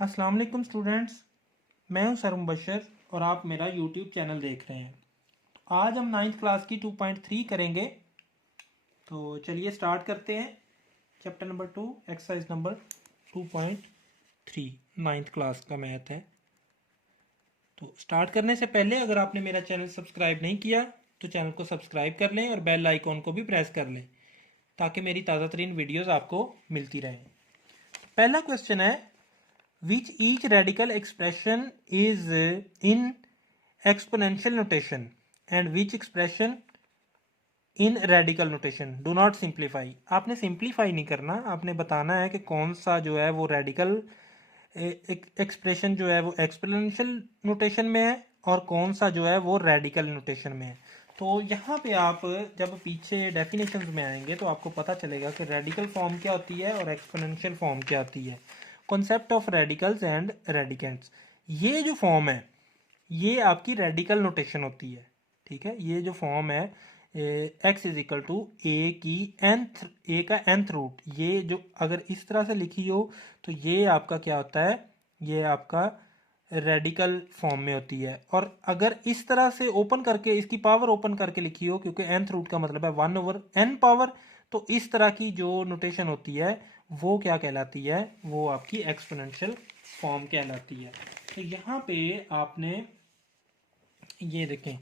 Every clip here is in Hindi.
अस्सलाम वालेकुम स्टूडेंट्स। मैं हूं सर मुबशर और आप मेरा यूट्यूब चैनल देख रहे हैं। आज हम नाइन्थ क्लास की 2.3 करेंगे। तो चलिए स्टार्ट करते हैं। Chapter number 2 exercise number 2.3 ninth class का मैथ है। तो स्टार्ट करने से पहले अगर आपने मेरा चैनल सब्सक्राइब नहीं किया तो चैनल को सब्सक्राइब कर लें और बेल आइकॉन को भी प्रेस कर लें ताकि मेरी ताज़ा तरीन वीडियोज़ आपको मिलती रहें। पहला क्वेश्चन है, which each radical expression is in exponential notation and which expression in radical notation. Do not simplify. आपने सिंप्लीफाई नहीं करना, आपने बताना है कि कौन सा जो है वो रेडिकल एक्सप्रेशन जो है वो एक्सपोनेंशियल नोटेशन में है और कौन सा जो है वो रेडिकल नोटेशन में है। तो यहाँ पे आप जब पीछे डेफिनेशंस में आएंगे तो आपको पता चलेगा कि रेडिकल फॉर्म क्या होती है और एक्सपोनेंशियल फॉर्म क्या होती है। Concept of radicals and radicands, ये जो फॉर्म है ये आपकी रेडिकल नोटेशन होती है। ठीक है, ये जो फॉर्म है एक्स इज इक्वल टू ए की nth, ए का nth रूट, ये जो अगर इस तरह से लिखी हो तो ये आपका क्या होता है, ये आपका रेडिकल फॉर्म में होती है। और अगर इस तरह से ओपन करके इसकी पावर ओपन करके लिखी हो, क्योंकि nth रूट का मतलब है 1/n पावर, तो इस तरह की जो नोटेशन होती है वो क्या कहलाती है, वो आपकी एक्सपोनेंशियल फॉर्म कहलाती है। तो यहाँ पे आपने ये देखें,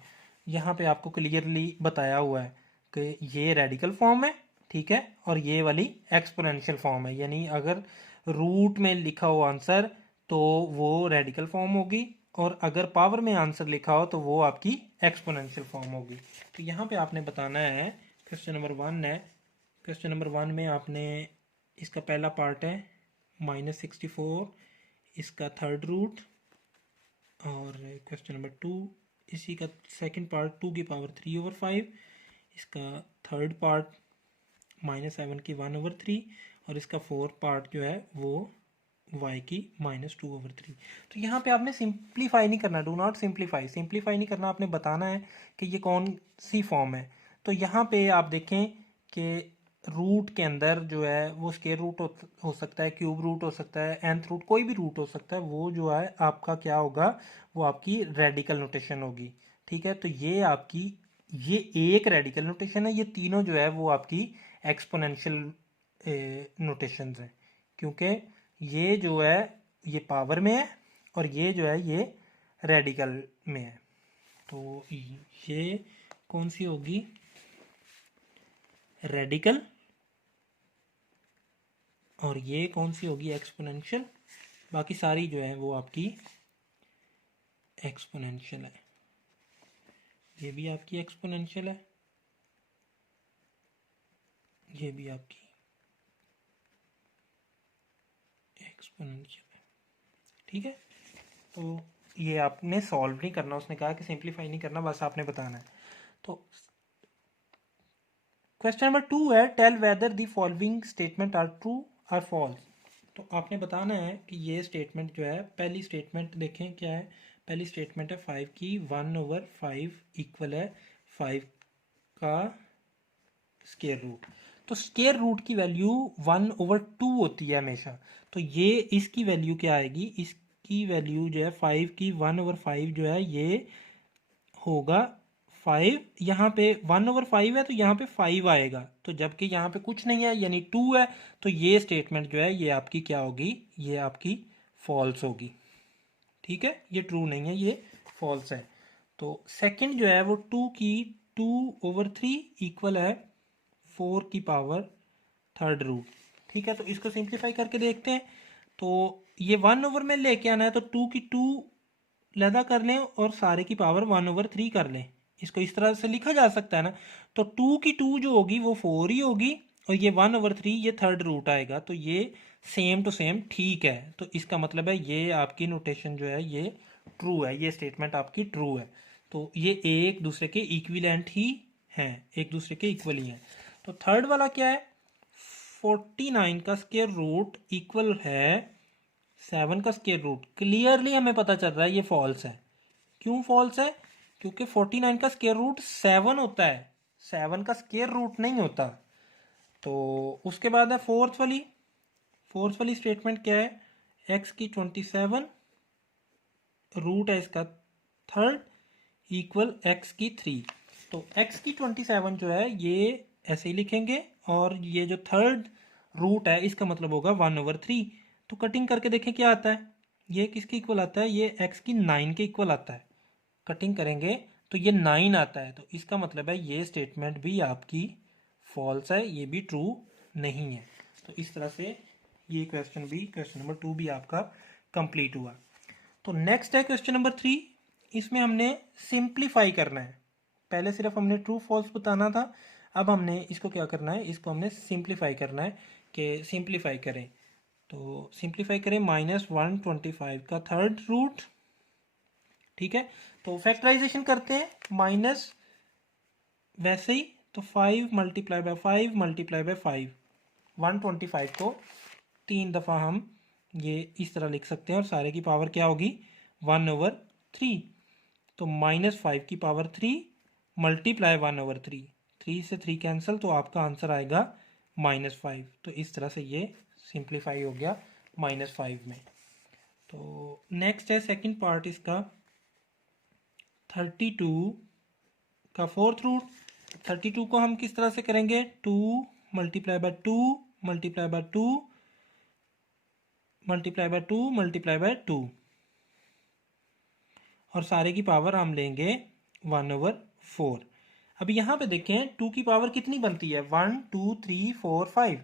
यहाँ पे आपको क्लियरली बताया हुआ है कि ये रेडिकल फॉर्म है, ठीक है, और ये वाली एक्सपोनेंशियल फॉर्म है। यानी अगर रूट में लिखा हो आंसर तो वो रेडिकल फॉर्म होगी और अगर पावर में आंसर लिखा हो तो वो आपकी एक्सपोनेंशियल फॉर्म होगी। तो यहाँ पे आपने बताना है, क्वेश्चन नंबर 1 है। क्वेश्चन नंबर 1 में आपने, इसका पहला पार्ट है -64, इसका थर्ड रूट, और क्वेश्चन नंबर 2 इसी का सेकंड पार्ट 2^3/5, इसका थर्ड पार्ट -7 की 1/3, और इसका फोर्थ पार्ट जो है वो y की -2/3। तो यहाँ पे आपने सिंप्लीफाई नहीं करना, डू नॉट सिंप्लीफाई, सिंप्लीफाई नहीं करना, आपने बताना है कि ये कौन सी फॉर्म है। तो यहाँ पे आप देखें कि रूट के अंदर जो है वो स्केयर रूट हो सकता है, क्यूब रूट हो सकता है, nth रूट, कोई भी रूट हो सकता है, वो जो है आपका क्या होगा, वो आपकी रेडिकल नोटेशन होगी। ठीक है, तो ये आपकी, ये एक रेडिकल नोटेशन है, ये तीनों जो है वो आपकी एक्सपोनेंशियल नोटेशंस हैं, क्योंकि ये जो है ये पावर में है और ये जो है ये रेडिकल में है। तो ये कौन सी होगी, रेडिकल, और ये कौन सी होगी, एक्सपोनेंशियल। बाकी सारी जो है वो आपकी एक्सपोनेंशियल है, ये भी आपकी एक्सपोनेंशियल है, ये भी आपकी एक्सपोनेंशियल है। ठीक है, तो ये आपने सॉल्व नहीं करना, उसने कहा कि सिंप्लीफाई नहीं करना, बस आपने बताना है। तो क्वेश्चन नंबर 2 है, tell whether the following statement are true or false. तो आपने बताना है कि ये स्टेटमेंट जो है, पहली स्टेटमेंट देखें क्या है। पहली स्टेटमेंट है 5 की 1/5 इक्वल है 5 का स्केयर रूट। तो स्केयर रूट की वैल्यू 1/2 होती है हमेशा। तो ये इसकी वैल्यू क्या आएगी, इसकी वैल्यू जो है 5 की 1/5 जो है ये होगा 5, यहाँ पे 1/5 है तो यहाँ पे 5 आएगा, तो जबकि यहाँ पे कुछ नहीं है यानी 2 है, तो ये स्टेटमेंट जो है ये आपकी क्या होगी, ये आपकी फॉल्स होगी। ठीक है, ये ट्रू नहीं है, ये फॉल्स है। तो सेकंड जो है वो 2 की 2/3 इक्वल है 4 की पावर थर्ड रूट। ठीक है, तो इसको सिंप्लीफाई करके देखते हैं। तो ये 1 में लेके आना है तो 2 की 2 लैदा कर लें और सारे की पावर 1/3 कर लें। इसको इस तरह से लिखा जा सकता है ना। तो 2 की 2 जो होगी वो 4 ही होगी और ये 1/3 ये थर्ड रूट आएगा, तो ये सेम टू सेम ठीक है। तो इसका मतलब है ये आपकी नोटेशन जो है ये ट्रू है, ये स्टेटमेंट आपकी ट्रू है। तो ये एक दूसरे के इक्विवेलेंट ही हैं, एक दूसरे के इक्वल ही हैं। तो थर्ड वाला क्या है, 49 का स्क्वायर रूट इक्वल है 7 का स्क्वायर रूट। क्लियरली हमें पता चल रहा है ये फॉल्स है। क्यों फॉल्स है, क्योंकि 49 का स्क्वायर रूट 7 होता है, 7 का स्क्वायर रूट नहीं होता। तो उसके बाद है फोर्थ वाली स्टेटमेंट क्या है, x की 27 रूट है इसका थर्ड इक्वल x की 3। तो x की 27 जो है ये ऐसे ही लिखेंगे और ये जो थर्ड रूट है इसका मतलब होगा 1/3। तो कटिंग करके देखें क्या आता है। ये किसके इक्वल आता है, ये x की 9 के इक्वल आता है। कटिंग करेंगे तो ये 9 आता है, तो इसका मतलब है ये स्टेटमेंट भी आपकी फॉल्स है, ये भी ट्रू नहीं है। तो इस तरह से ये क्वेश्चन नंबर 2 भी आपका कंप्लीट हुआ। तो नेक्स्ट है क्वेश्चन नंबर 3। इसमें हमने सिंप्लीफाई करना है। पहले सिर्फ हमने ट्रू फॉल्स बताना था, अब हमने इसको क्या करना है, इसको हमने सिंप्लीफाई करना है कि सिंप्लीफाई करें। तो सिंप्लीफाई करें -125 का थर्ड रूट। ठीक है, तो फैक्टराइजेशन करते हैं माइनस वैसे ही, तो 5 मल्टीप्लाई बाय 5 मल्टीप्लाई बाय 5। 125 को 3 दफ़ा हम ये इस तरह लिख सकते हैं और सारे की पावर क्या होगी 1/3। तो -5 की पावर 3 मल्टीप्लाई 1/3, 3 से 3 कैंसिल, तो आपका आंसर आएगा -5। तो इस तरह से ये सिंप्लीफाई हो गया -5 में। तो नेक्स्ट है सेकंड पार्ट इसका 32 का फोर्थ रूट। 32 को हम किस तरह से करेंगे, 2 multiply by 2 multiply by 2 multiply by 2 multiply by 2 और सारे की पावर हम लेंगे 1/4। अब यहाँ पे देखें 2 की पावर कितनी बनती है, 1 2 3 4 5।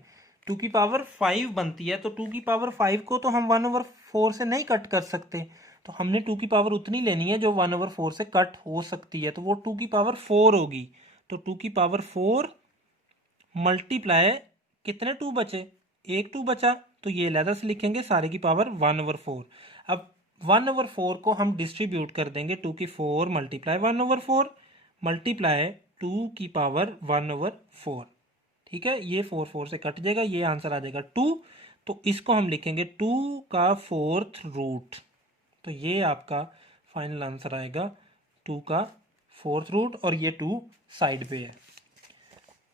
2 की पावर 5 बनती है, तो 2 की पावर 5 को तो हम 1/4 से नहीं कट कर सकते। तो हमने 2 की पावर उतनी लेनी है जो 1/4 से कट हो सकती है, तो वो 2 की पावर 4 होगी। तो 2 की पावर 4 मल्टीप्लाई कितने 2 बचे, एक 2 बचा, तो ये अलहदा से लिखेंगे सारे की पावर 1/4। अब 1/4 को हम डिस्ट्रीब्यूट कर देंगे 2 की 4 मल्टीप्लाई 1/4 मल्टीप्लाई 2 की पावर 1/4। ठीक है, ये 4 4 से कट जाएगा, ये आंसर आ जाएगा 2। तो इसको हम लिखेंगे 2 का फोर्थ रूट। तो ये आपका फाइनल आंसर आएगा 2 का फोर्थ रूट, और ये 2 साइड पे है।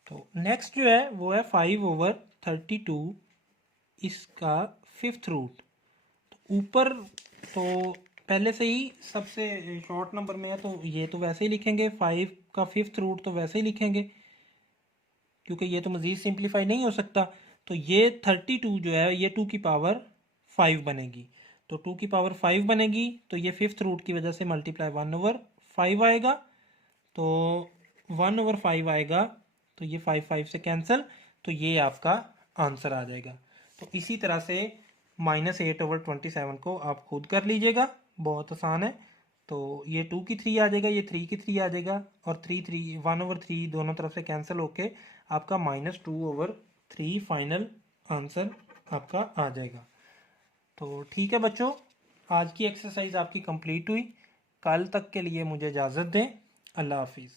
तो नेक्स्ट जो है वो है 5/32 इसका फिफ्थ रूट। तो ऊपर तो पहले से ही सबसे शॉर्ट नंबर में है, तो ये तो वैसे ही लिखेंगे, 5 का फिफ्थ रूट तो वैसे ही लिखेंगे क्योंकि ये तो मज़ीद सिंप्लीफाई नहीं हो सकता। तो ये 32 जो है ये 2 की पावर 5 बनेगी। तो 2 की पावर 5 बनेगी, तो ये फिफ्थ रूट की वजह से मल्टीप्लाई 1/5 आएगा। तो 1/5 आएगा, तो ये 5 5 से कैंसिल, तो ये आपका आंसर आ जाएगा। तो इसी तरह से -8/27 को आप खुद कर लीजिएगा, बहुत आसान है। तो ये 2 की 3 आ जाएगा, ये 3 की 3 आ जाएगा, और 1/3 दोनों तरफ से कैंसिल होके आपका -2/3 फाइनल आंसर आपका आ जाएगा। तो ठीक है बच्चों, आज की एक्सरसाइज आपकी कंप्लीट हुई। कल तक के लिए मुझे इजाज़त दें। अल्लाह हाफिज़।